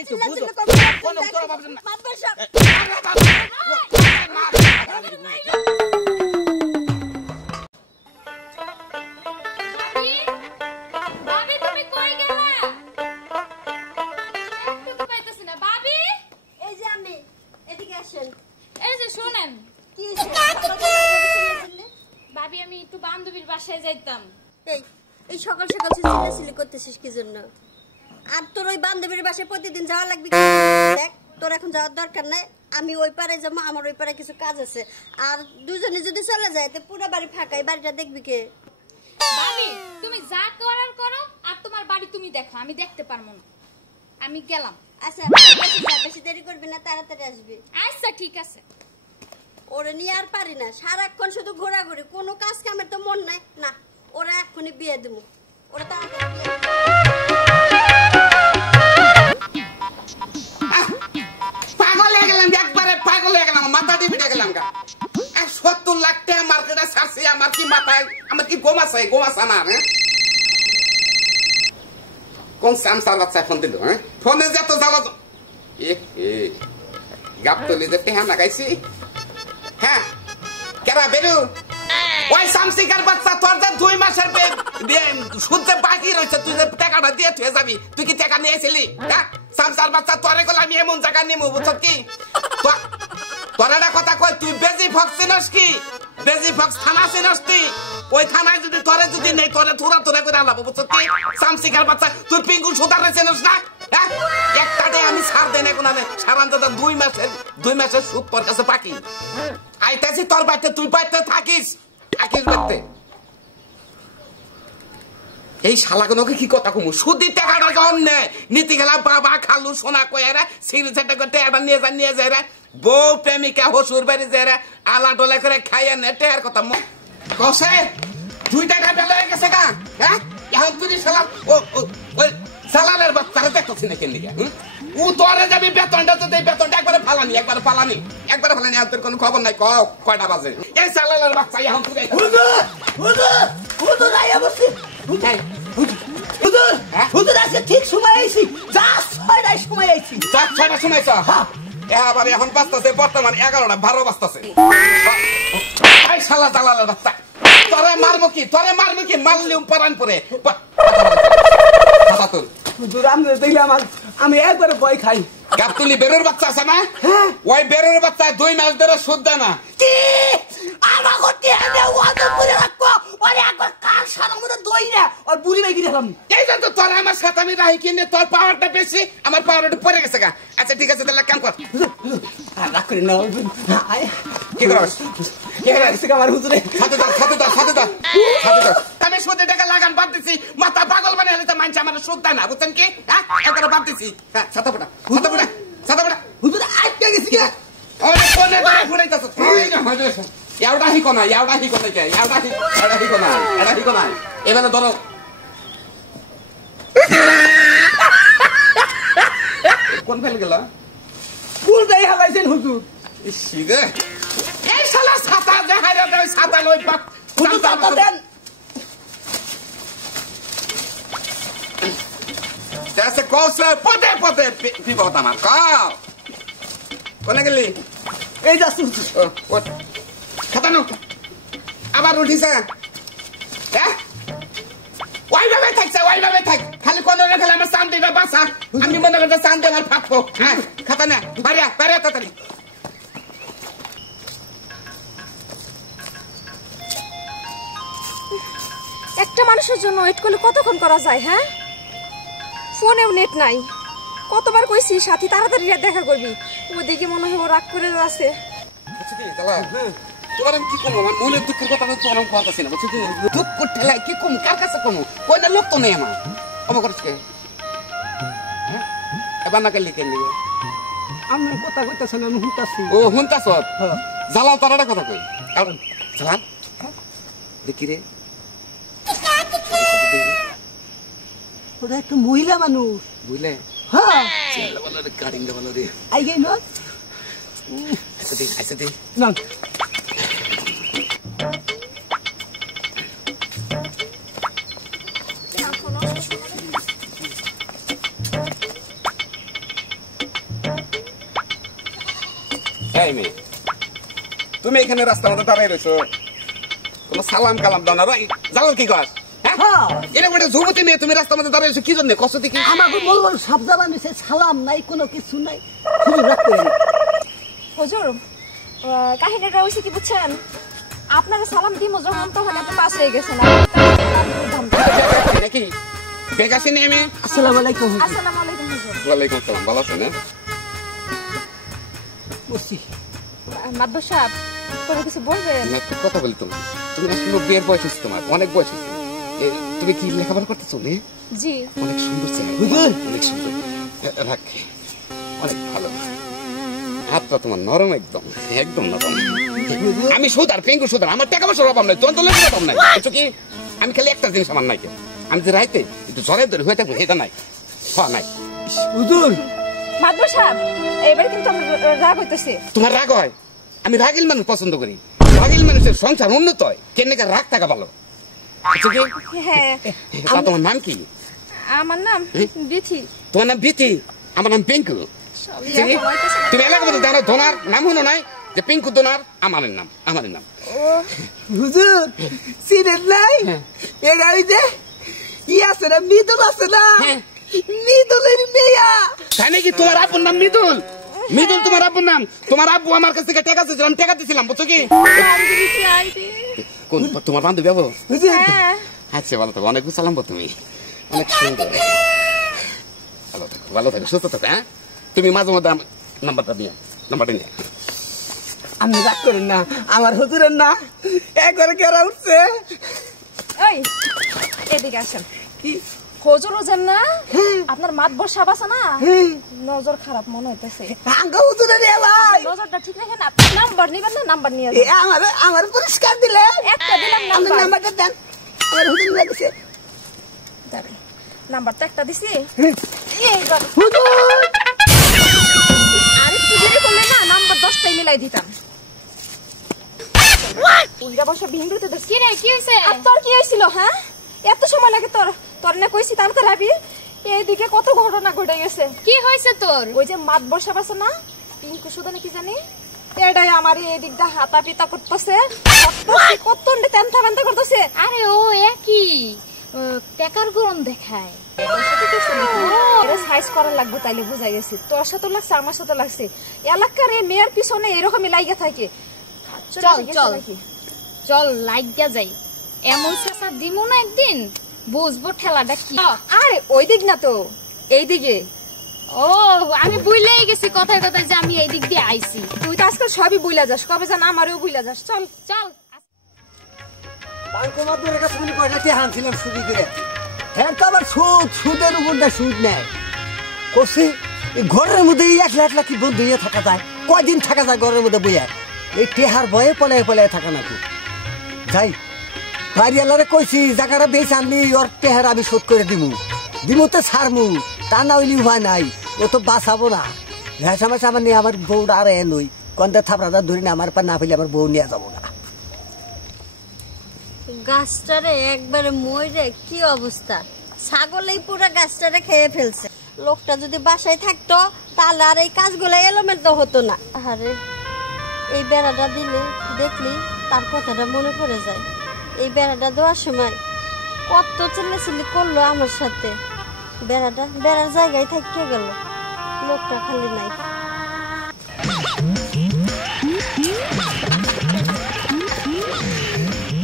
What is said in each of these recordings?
খালি তো বুঝো কোন তোরা ভাবছেন না মাতবার সব ভাবি তুমি কই গেলা একটু তো পাইতাছি না ভাবি এই যে আমি এদিকে আসেন এই যে শুনেন কি ভাবি আমি একটু বান্ধবীর বাসায় যাইতাম এই এই সকাল সকাল চিল্লাচিল্লি করতেছিস কি জন্য আর তোর ওই বান্ধবীর বাসায় প্রতিদিন যাওয়া লাগবে কি? দেখ তোর এখন যাওয়ার দরকার নাই আমি ওই পারে যাবো আমার ওই পারে কিছু কাজ আছে আর দুজনে যদি চলে যায় তো পুরো বাড়ি ফাঁকা এই বাড়িটা দেখবি কে ভাবি তুমি যা করার করো আর তোমার বাড়ি তুমি দেখো আমি দেখতে পারবো না আমি গেলাম আচ্ছা বেশি দেরি করবি না তাড়াতাড়ি আসবি আচ্ছা ঠিক আছে ওরে নিয়ে আর পারি না সারাক্ষণ শুধু ঘোরাঘুরি কোনো কাজ কামের তো মন নাই না ওরা এক্ষুনি বিয়ে দেবো ওরা তাড়াতাড়ি বিয়ে পাগল হয়ে গেলাম একবারে পাগল হয়ে গেলাম মাথা দিয়ে বিটে গেলাম গা 70 লাখ টাকা মার্কেটে ছাড়ছি আমার কি মাথায় আমার কি গোমাসা না কোন স্যামসার বাচ্চা ফোন দিল হ্যাঁ ফোনে যত জ্বালা গাবতলি যে পেহা লাগাইছি হ্যাঁ কেরা বেরু ওই সামসিকার বাচ্চা তোর যে 2 মাসের শুনতে বাকি রয়েছে তুই যে টাকাটা দিয়ে থুয়ে যাবি তুই কি টাকা নিয়েছিলি হ্যাঁ সামসার বাচ্চা তোরে গেলে আমি এমন জায়গা নিমু বুঝছ কি তোর একটা কথা কই তুই বেজি ফক্স চিনস কি বেজি ফক্স থানা চিনস তুই ওই থানায় যদি তোরে যদি নেই তোরে থুরা করে আলাবো বুঝছ কি সামসিকার বাচ্চা তুই পিঙ্গু সুতারে চিনস না হ্যাঁ একটাতে আমি ছাড় দেন এখন সারান দাদা 2 মাসের সুদ তোর কাছে বাকি আইতাছি তোর বাড়িতে তুই বাড়িতে থাকিস বাড়িতে এই শালাগুলোকে কি কথা কমু সুদি টাকাটা যখন নেয় নীতি গেলা বাবা খালু সোনা কয়ারা সিঁড়ি চারটা করে টাকাটা নিয়ে যায় রে বউ প্রেমিকা হসুর বাড়ি যায় রে আলা ডোলা করে খাইয়া নে টেয়ার কথা কষে 2 টাকা বেলা হয়ে গেছে গা হ্যাঁ এখন তুই শালা ওই সালালের বাচ্চারা দেখতেছি না কেন দিকে ও তোরে যাবি বেতনটা তো দেই বেতনটা একবারে ফালানি আর তোর কোনো খবর নাই কয়টা বাজে এই সালালের বাচ্চা এখন তুই হুজুর আইয়া বসছি হুজুর আজকে ঠিক সময় আইছি যা 6টার সময় আইছি যা 6টার সময় আইছা এবার এখন বাজতাছে বর্তমান 11টা 12 বাজতাছে এই শালা সালালের বাচ্চা তোরে মারমু কি মারলিম পরান পরে কথা তুল হুজুর আমনে দেখলে আমি একবারে ভয় খাই গাবতলি বেরোর বাচ্চা আছে না ওই বেরোর বাচ্চা 2 মাস ধরে সুদ দেয় না কি আমার গতি এনে ওয়াদা করে রাখবো ওরে একবার কাল সারা মধ্যে দই না আর বুড়ি ভাই গিরালাম এই যে তো তোর আমার সাথে আমি রাহি কিনে তোর পাওয়ারটা বেশি আমার পাওয়ারটা পড়ে গেছে গা আচ্ছা ঠিক আছে তাহলে কাম কর আর রাখ করে না কি করছ কে রাখছে আমার হুজুরে খাতে দাও আমি সুদে টাকা লাগান বাদ দিছি মাথা পাগল বানাই হলে তো মানছে আমার সুদ দেয় না বুঝছেন কি হ্যাঁ একবার বাদ দিছি হ্যাঁ ছাতা পড়া হুজুর আটকে গেছি কি ওই কোনে ধরে ফুরাইতাছ তুই না হইছে এওডা হিকো না কে এওডা হিকো না এবারে ধরো কোন ফেল গেল ফুল দেই হালাইছেন হুজুর ইসিরে এই শালা ছাতা যে হাইরা দেই ছাতা লই পাক হুজুর ছাতা দেন তাসে কোসে পদে বিপদ আমার কাও কোনে গেলি এই যাচ্ছি হুজুর খাতানো আবার উঠিছে হ্যাঁ ওইভাবে থাক খালি কোন রেখে আমার চান দিবা বাসা আমি মনে করতে চান দিয়ে আমার ফাঁকবো হ্যাঁ খাতা না বাড়িয়া তাড়াতাড়ি একটা মানুষের জন্য ওয়েট করলে কতক্ষণ করা যায় হ্যাঁ ফোনেও নেট নাই কতবার কইছি সাথী তাড়াতাড়ি দেখা করবি ওদিকে মনে হয় রাগ করে আছে তোমার কি কম আমার মনের দুঃখের কথা তো অনেক কথা ছিল বুঝছি দুঃখ করতে কি কম কার কাছে কম কয়টা লোক তো নেই আমার ক্ষমা করছে এবার না কালি কেন আমি কথা কইতাছেন আমি হুনতাছি ও হুনতাছ জালাল তারাটা কথা কই কারণ জালাল দেখি রে ওটা একটা মহিলা মানুষ বুঝলে হ্যাঁ কারিং বলো রে আই গই না আচ্ছা দে না এই মেয়ে, তুমি এখানে রাস্তার মধ্যে দাঁড়ায় রয়েছো, কোনো সালাম কালাম দাও না, জানো কি কর? হ্যাঁ এরকম একটা যুবতী মেয়ে তুমি রাস্তার মধ্যে দাঁড়ায় রয়েছো কি জন্য? কষ্ট কি? আমাকে বলবো সব জানানিছে, সালাম নাই, কোনো কিছু নাই। হুজুর রাগ করেন না। হুজুর কাহিনীটা হয়েছে কি বুঝছেন, আপনারা সালাম দিমো যখন তখন আপনি পাস হয়ে গেছেন। নাকি বেগ আসেনি আমি? আসসালামু আলাইকুম হুজুর। আসসালামু আলাইকুম হুজুর। ওয়ালাইকুম আসসালাম, ভালো আছেন? বসি। মাদবর সাহেব কোনো কিছু বলবেন? না, একটু কথা বলি তোমার। তুমি আসলে বিয়ের বয়স হচ্ছে, তোমার অনেক বয়স হচ্ছে। তুমি কি লেখাপড়া করতেছো? জি। অনেক সুন্দর ছেলে হুজুর। অনেক সুন্দর। রাখ, অনেক ভালো। হাতটা তোমার নরম, একদম একদম নরম। আমি সুদার, পেঙ্গু সুদার, আমার টাকা পয়সার অভাব নাই, তোমার তো লেখার অভাব নাই। বুঝছো কি? আমি খালি একটা জিনিস আমার নাই, আমি যে রাইতে একটু জ্বরের ধরে হয়ে থাকবো সেটা নাই, হওয়া নাই। হুজুর মাদবর সাহেব এবার কিন্তু আমার রাগ হইতেছে। তোমার রাগ হয়? আমি রাগিল মানুষ পছন্দ করি। রাগিল মানুষের সংসার উন্নত হয়, কেন রাগ থাকা ভালো। বুঝছো কি? হ্যাঁ। তা তোমার নাম কি? আমার নাম বিথি। তোমার নাম বিথি, আমার নাম পিঙ্কু। তুমি এলাকা মধ্যে জানো ধোনার নাম হলো নাই যে পিঙ্কু দোনার? আমার নাম, আমার নাম। হুজুর চিনেন নাই? এই গাড়িতে ই আছে না, মৃদুল আছে না, মৃদুলের মেয়া। তাই নাকি? তোমার আব্বুর নাম মৃদুল? মৃদুল তোমার আব্বুর নাম? তোমার আব্বু আমার কাছ থেকে টাকা চেয়েছিলাম, টাকা দিয়েছিলাম। বুঝছো কি? কোন তোমার বান্ধবী যাবো? আচ্ছা, ভালো থাকো, অনেক সালাম তুমি, অনেক সুন্দর। ভালো থাকো, ভালো থাকো, সুস্থ থাকো। হ্যাঁ, তুমি মাঝে মধ্যে নাম্বারটা নিয়ে আপনি রাগ করেন না, আমার হুজুরের না একবারে কেরা উঠছে। এই এদিকে আসেন। কি হুজুর ওজন না? আপনার মাতবর সাহেব আছে না, নজর খারাপ মনে হইতেছে। আঙ্গ হুজুরের এলাই নজরটা ঠিক রাখেন। আপনি নাম্বার নিবেন না? নাম্বার নিয়ে এ আমার আমার পুরস্কার দিলে একটা দিলাম আপনি নাম্বার। নাম্বারটা দেন। আমার হুজুর লাগছে নাম্বার তো একটা দিছি। হুজুর আরেকটু দেরি করলে না নাম্বার 10টাই মিলাই দিতাম। উইরা বসা ভিন্ডুতে তো কি রে, কি হইছে? আর তোর কি হইছিল? হ্যাঁ, এত সময় লাগে তোর? তোর না কইছি তাড়াতাড়ি আবি। এইদিকে কত ঘটনা ঘটে গেছে। কি হইছে তোর? ওই যে মাতবর সাহেব আছে না, পিঙ্কু সুদা নাকি জানি, এটাই আমার এদিকটা হাতা পিতা করতেছে, কত তেমথা বেন্থা করতেছে। আরে ও একই টাকার গরম দেখায়। সাইজ করা লাগবে, তাইলে বুঝাই গেছি। তোর সাথে লাগছে, আমার সাথে লাগছে। এলাকার এই মেয়ের পিছনে এরকমই লাগিয়ে থাকে। চল চল চল লাগিয়া যাই, এমন চেঁচা দিমু না একদিন, বুঝবো ঠেলাটা কি। আরে ওই দিক না তো, এই দিকে। ও আমি বুইলাই গেছি কথায় কথায় যে আমি এই দিক দিয়ে আইছি। তুই তো আজকাল সবই বুইলা যাস, কবে জান আমারও বুইলা যাস। চল চল। বাংকো মাদুরের কাছে মনে কয়টা টেহা আনছিলাম সুদি করে। হ্যাঁ তো আবার সুদের উপর না সুদ নেয়। করছি এই ঘরের মধ্যে একলা একলা কি বন্ধু হয়ে থাকা যায়? কয়দিন থাকা যায় ঘরের মধ্যে বইয়া? এই টেহার ভয়ে পলায় পলায় থাকা নাকি যাই। বাড়িওয়ালারে কইছি জায়গাটা বেশ আনলি ওর টেহার আমি শোধ করে দিমু তো ছাড়মু, তা না হইলি উপায় নাই। ও তো বাঁচাবো না। ভেসা মেসা আমার নিয়ে আমার বউটা আর নই কন্যা থাপড়াটা ধরি না, আমার পা না ফেলে আমার বউ নিয়ে যাবো না। গাছটারে একবারে মইরে কি অবস্থা, ছাগলেই পুরো গাছটারে খেয়ে ফেলছে। লোকটা যদি বাসায় থাকতো তাহলে আর এই কাজগুলো এলোমেলো হতো না। আরে এই বেড়াটা দিলে দেখলি তার কথাটা মনে পড়ে যায়। এই বেড়াটা দেওয়ার সময় কত চিল্লাচিল্লি করলো আমার সাথে। বেড়ার জায়গায় থাকতে গেল, লোকটা খালি নাই।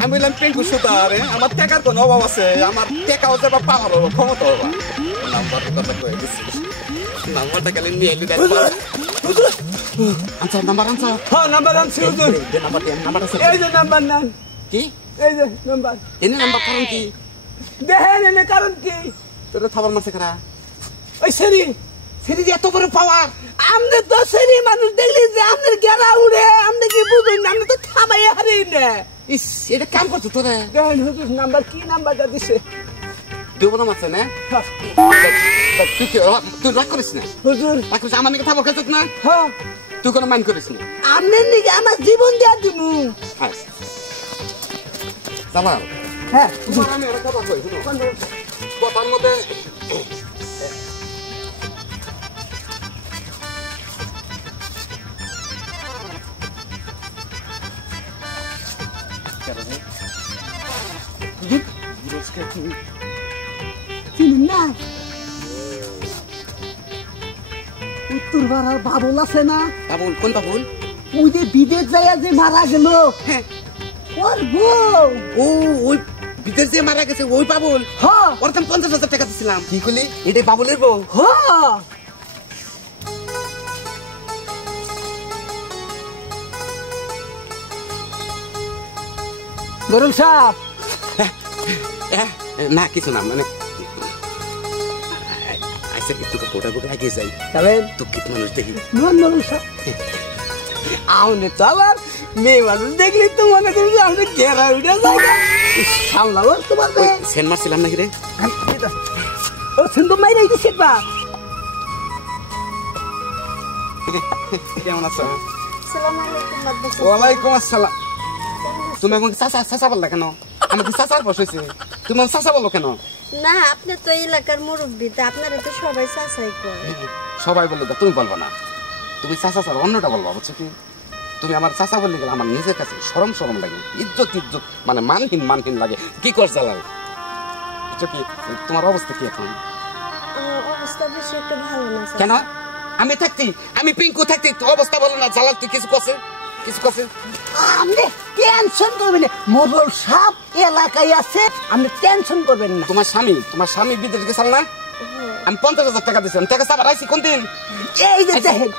আমি বললাম পিঙ্কু সুতার, আমার টাকার কোনো অভাব আছে? আমার টাকাও যাবা, পাওয়ার ক্ষমতা হবা। নাম্বারটা কথা কয়ে দিচ্ছি, নাম্বারটা খালি নিয়ে এলি। Answer number, answer. হ্যাঁ নাম্বার আনছি হুজুর। এই যে নাম্বার নেন। কি এই যে নাম্বার। এনে নাম্বার কারণ কি? দেখেন এনে কারণ কি? তোর থাবার মারছে কারা? ওই সেরি এত বড় পাওয়ার! আমনে তো সেরি মানুষ দেখলি যে আপনার গেলা উড়ে, আপনি কি বুঝুন না? আপনি তো থামাই হারিয়ে না। ইস, এটা কাম করছো তোরে। দেখেন হুজুর নাম্বার কি নাম্বারটা দিছে। দেবো না মারছে না? তুই রাগ করিস না হুজুর। রাগ করিস, আমার নিকে থাবার খেয়েছিস না? হ্যাঁ তুই কোনো মাইন্ড করিস না। আপনার নিকে আমার জীবন দিয়া দিমু। জামাল, হ্যাঁ তোমার আমি একটা কথা কই, শুনো। কথার মধ্যে চিনেন না উত্তর পাড়ার বাবুল আছে না? বাবুল কোন বাবুল? ওই যে বিদেশ যায় যে মারা গেল, হ্যাঁ ওর বউ। ও ওই বিদেশ দিয়ে মারা গেছে ওই বাবুল। হ্যাঁ ওর তো 50,000 টাকা দিছিলাম। কি করলি? এটাই বাবুলের বউ? হ্যাঁ বরুণ সাহেব, না কিছু না, মানে আচ্ছা একটু কোটা কোটা আগে যাই, চলেন। দুঃখিত মানুষ দেখি। বরুণ সাহেব, আমনে তো আবার মেয়ে মানুষ দেখলি তো মনে করি যে আমাদের ঘেরা উঠে যায় না। সামলাবো তোমার মেয়ে। সেন মারছিলাম নাকি রে? ও সুন্দর মাইরে দিছে বা। কেমন আছো? আসসালামু আলাইকুম মাদ্রাসা। ওয়ালাইকুম আসসালাম। তুমি আমাকে চাচা চাচা বললা কেন? আমাকে চাচার বয়স হয়েছে, তুমি আমাকে চাচা বলো কেন? না আপনি তো এলাকার মুরব্বী, তা আপনারা তো সবাই চাচাই করে। সবাই বললো তুমি বলবো না, তুমি চাচা ছাড়া অন্যটা বলবো, বুঝছো কি? তুমি আমার চাচা বললে গেলে আমার নিজের কাছে শরম শরম লাগে, ইজ্জত ইজ্জত মানে মানহীন মানহীন লাগে। কি কর জ্বালাল, বুঝছো কি? তোমার অবস্থা কি এখন? আমার অবস্থা বেশি একটা ভালো না স্যার। কেন? আমি থাকতি, আমি পিঙ্কু থাকতি তো অবস্থা বলো না, জ্বালাল তুই কিছু করছে কিছু করছে? আপনি টেনশন করবেন না, মোরল সাপ এলাকায় আছে, আপনি টেনশন করবেন না। তোমার স্বামী বিদেশ গেছাল না? আমি 50,000 টাকা দিয়েছিলাম, টাকা চাবার আইসি কোন দিন? এই যে দেখেন,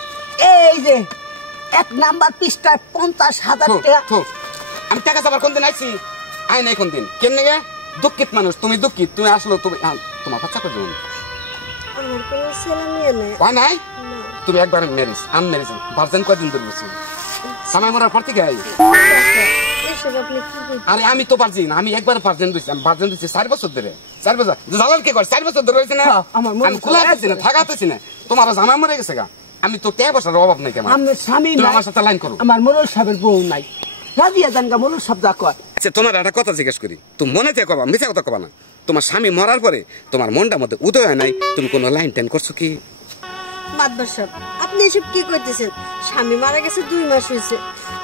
এই যে 1 নাম্বার পৃষ্ঠায় 50,000 টাকা। আমি টাকা চাবার কোন দিন আইসি? আই নাই কোন দিন। কেন গে? দুঃখিত মানুষ তুমি, দুঃখিত তুমি আসলো। তুমি তোমার বাচ্চা কত? আমার কোনো ছেলে মেয়ে নেই। হয় নাই? না। তুমি একবার ম্যারেজ আনম্যারেজ ভার্জেন কয়দিন ধরে বলছি? সময় মরার পর থেকে আই। এসব আপনি কি করছেন? আরে আমি তো পারছি না, আমি একবার ভার্জেন দিচ্ছি, আমি ভার্জেন দিচ্ছি 4 বছর ধরে। 4 বছর জালাল কি করে? 4 বছর ধরে হয়েছে না? হ্যাঁ, আমার মনে আমি খোলাতেছি না, থাকাতেছি না। তোমার জামাই মরে গেছে গা, আমি তো 10 বছরের অভাব নাই। কেমন আমার স্বামী তুমি নাই, আমার সাথে লাইন করো। আমার মোরল সাহেবের বউ নাই। রাজিয়া জানগা মোরল সাহেব যা কয়। আচ্ছা তোমার একটা কথা জিজ্ঞেস করি, তুমি মনে থেকে কবা, মিথ্যা কথা কবা না। তোমার স্বামী মরার পরে তোমার মনটার মধ্যে উদয় হয় নাই, তুমি কোনো লাইন টাইন করছো কি? মাদবার সাহেব আপনি এসব কি কইতেছেন? স্বামী মারা গেছে 2 মাস হয়েছে,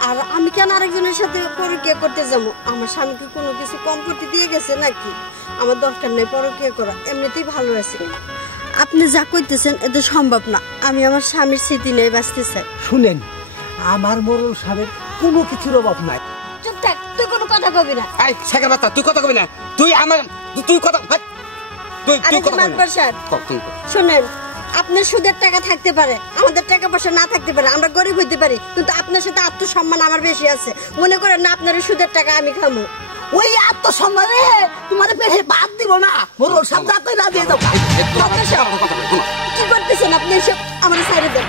আর আমি কেন আরেকজনের সাথে পরকীয়া করতে যাবো? আমার স্বামী কি কোনো কিছু কম করতে দিয়ে গেছে নাকি? আমার দরকার নেই পরকীয়া করা, এমনিতেই ভালো আছে। আপনি যা কইতেছেন এতে সম্ভব না। আমি আমার স্বামীর স্মৃতি নিয়ে বাঁচতে চাই। শুনেন, আমার মোরল সাহেবের কোনো কিছুর অভাব নাই। চুপ থাক, তুই কোনো কথা কবি না। এই শেখের বাচ্চা, তুই কথা কবি না। তুই আমার তুই কথা তুই আরে কথা কবি না। মাদবার সাহেব কর, তুমি কর। শুনেন, আপনার সুদের টাকা থাকতে পারে, আমাদের টাকা পয়সা না থাকতে পারে, আমরা গরিব হইতে পারি, কিন্তু আপনার সাথে আত্মসম্মান আমার বেশি আছে। মনে করেন না আপনার সুদের টাকা আমি খামু। ওই আত্মসম্মানে তোমার পেটে বাদ দিব না। মোরল সাহেব যা কই রাজিয়া যাও। কথা বলো, শোনো। কি করতেছেন আপনি? এসব আমার ছাইরে দেন।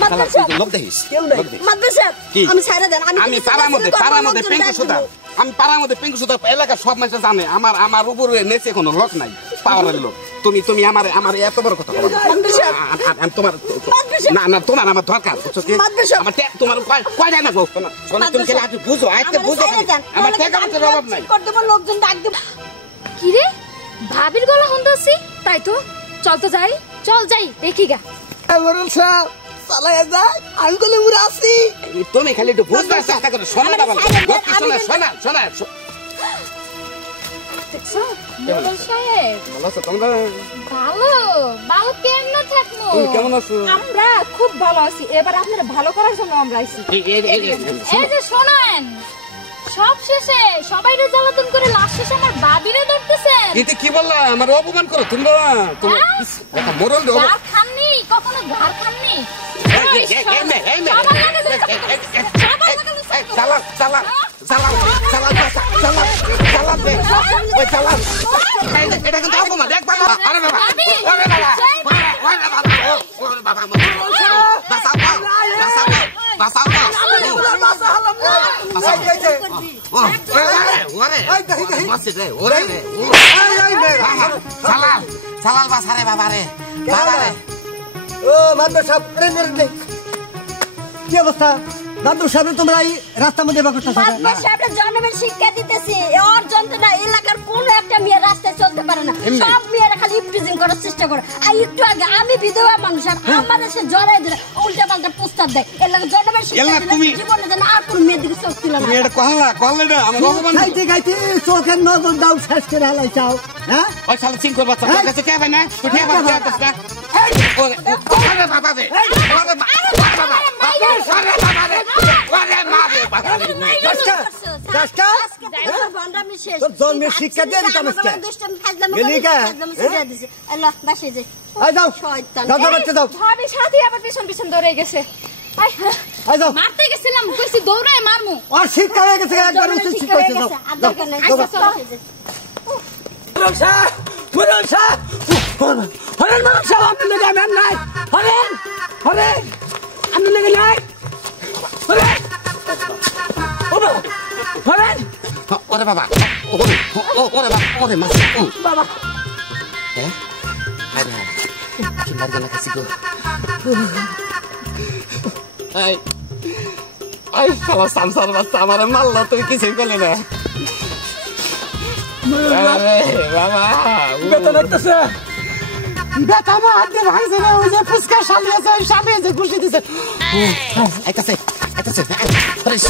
মাদবার সাহেব, লোক দেখিস, কেউ নাই। লোক দেখিস। মাদবার সাহেব, কি? আমি ছাইরে দেন। আমি কিছু পাড়ার না মধ্যে করবো, পাড়ার মধ্যে লোকজন পিঙ্কু ডাক সুতা, দিব। আমি পাড়ার মধ্যে পিঙ্কু সুতা এলাকার সব মানুষ জানে আমার উপরে নেচে কোনো লোক নাই, পাওয়ারের লোক। তুমি আমার এত বড় কথা বলো না। মাদবার সাহেব, আমি তোমার না না তোমার আমার দরকার, বুঝছো কি? মাদবার সাহেব। আমার তোমার কয় যায় না গো? শোনো, তুমি খেলে আজ বুঝো, আজকে আমার বুঝো। ছাইরে দেন। আমার নাহলে টাকা পয়সার অভাব নাই। করে দেবো, লোকজন ডাক দিব। কি রে ভাবির গলা হন্দাছি? তাই তো, চল তো যাই, চল যাই দেখি গা। মোরল সাহেব চালায় যায়, আমি বলে উড়ে আসি। তুমি খালি একটু বুঝবার চেষ্টা করো, শোনাটা বলো। শোনা দেখছো মোগল সাহেব? ভালো আছো তোমরা? ভালো ভালো কেমন থাকবো? তুমি কেমন আছো? আমরা খুব ভালো আছি। এবার আপনারা ভালো করার জন্য আমরা আইছি। এই যে শোনেন, সব শেষে সবাইরে জ্বালাতন করে লাশ শেষে আমার বাবিরে ধরতেছেন। কিন্তু কি বললা, আমার অপমান করো তোমরা। তোমার একটা মোরল দেবো। ঘাড় খাননি, কখনো ঘাড় খাননি। ও মাদবার সাহেব, কি অবস্থা? দাদু সাহেব তোমরা এই রাস্তার মধ্যে বা করতেছ বাদশাহ সাহেবের জন্মের শিক্ষা দিতেছি ওর যন্ত্রণা এলাকার কোন একটা মেয়ে রাস্তায় চলতে পারে না সব মেয়েরা খালি ইপটিজিং করার চেষ্টা করে আর একটু আগে আমি বিধবা মানুষ আর আমার এসে জড়াই দিলে উল্টা পাল্টা প্রস্তাব দেয় এলাকার জন্মের শিক্ষা জীবনে যেন আর কোন মেয়ের দিকে চোখ তুলে না এটা কহলে না আমার ভগবান খাইতে খাইতে চোখের নজর দাও শেষ করে হালাই চাও হ্যাঁ ওই শালা চিংকর বাচ্চা তোর কাছে কে ভাই না তুই কে ভাই না ওরে বাবা রে ওরে বাবা ওরে বাবা রে ওরে মা রে বাবা রে রাস্তা বন্ডামি শেষ তোর জন্মের শিক্ষা দিয়ে দিতাম আজকে গেলি কা আল্লাহ বাসে যাই আই যাও শয়তান দাদা বাচ্চা যাও ভাবি সাথে আবার পিছন পিছন দৌড়ে গেছে আই যাও মারতে গেছিলাম কইছি দৌড়ায় মারমু আর শিক্ষা হয়ে গেছে একবার উচিত শিক্ষা হয়েছে যাও আর দরকার নাই রক্ষা রক্ষা হরেন রক্ষা আপনি লেগে আমি নাই হরেন হরেন আপনি লেগে নাই হরেন হরেন ওরে বাবা ওরে বাবা ওরে মা বাবা হ্যাঁ আরে কি মার গলা কাছে গো আই শালা সামসার বাচ্চা আমারে মারলো তুই কিছুই করলি না আরে বাবা বেতন লাগতেছে বেটা মা হাত দিয়ে ভাঙছে না ওই যে ফুসকা শালিয়েছে ওই শালিয়েছে ঘুষি দিছে আইতাছে ফ্রেশ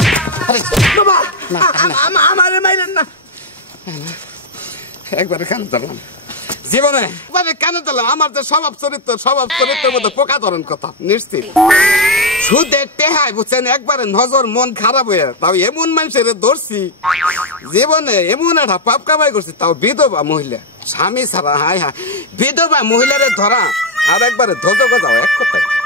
বাবা না আমারে মাইরেন না একবারে কেন দিলাম জীবনে একবারে কেন দিলাম আমার যে স্বভাব চরিত্রের মধ্যে পোকা ধরেন কথা নিশ্চিত সুদের টেহাই বুঝছেন একবারে নজর মন খারাপ হয়ে তাও এমন মানুষের ধরছি জীবনে এমন একটা পাপ কামাই করছি তাও বিধবা মহিলা স্বামী ছাড়া হাই বিধবা মহিলারে ধরা আর একবারে ধৈর্য কথা এক কথায়